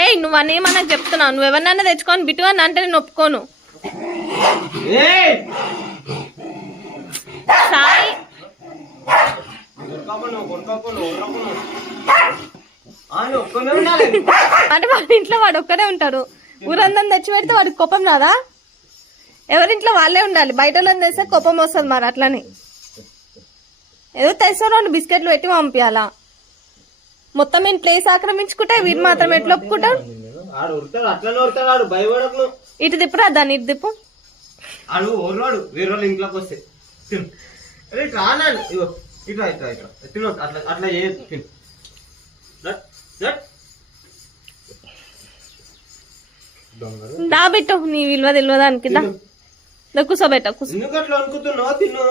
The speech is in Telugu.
ఏయ్ నువ్వు అనేమన్నా చెప్తున్నావు. నువ్వు ఎవరినైనా తెచ్చుకొని బిట్టు అని అంటే నేను ఒప్పుకోను. సాయి అంటే వాడి ఇంట్లో వాడు ఒక్కడే ఉంటాడు. ఊరందరం తెచ్చి పెడితే వాడికి కోపం రాదా? ఎవరింట్లో వాళ్ళే ఉండాలి. బయట వాళ్ళని తెస్తే కోపం వస్తుంది. మరి అట్లని ఏదో తెస్తారో బిస్కెట్లు పెట్టి పంపించాలా? మొత్తం నేను ప్లేస్ ఆక్రమించుకుంటే వీడు మాత్రం ఎట్లా ఒప్పుకుంటాడు? ఇటు తిప్పురా దాన్ని, ఇటు తిప్పు. వేరే ఇంట్లోకి వస్తే అట్లా దా పెట్టు. నీ విలువ తెలియదానికి కూర్చోబెట్ట. ఎందుకు అట్లా అనుకుంటున్నావు? తిన్ను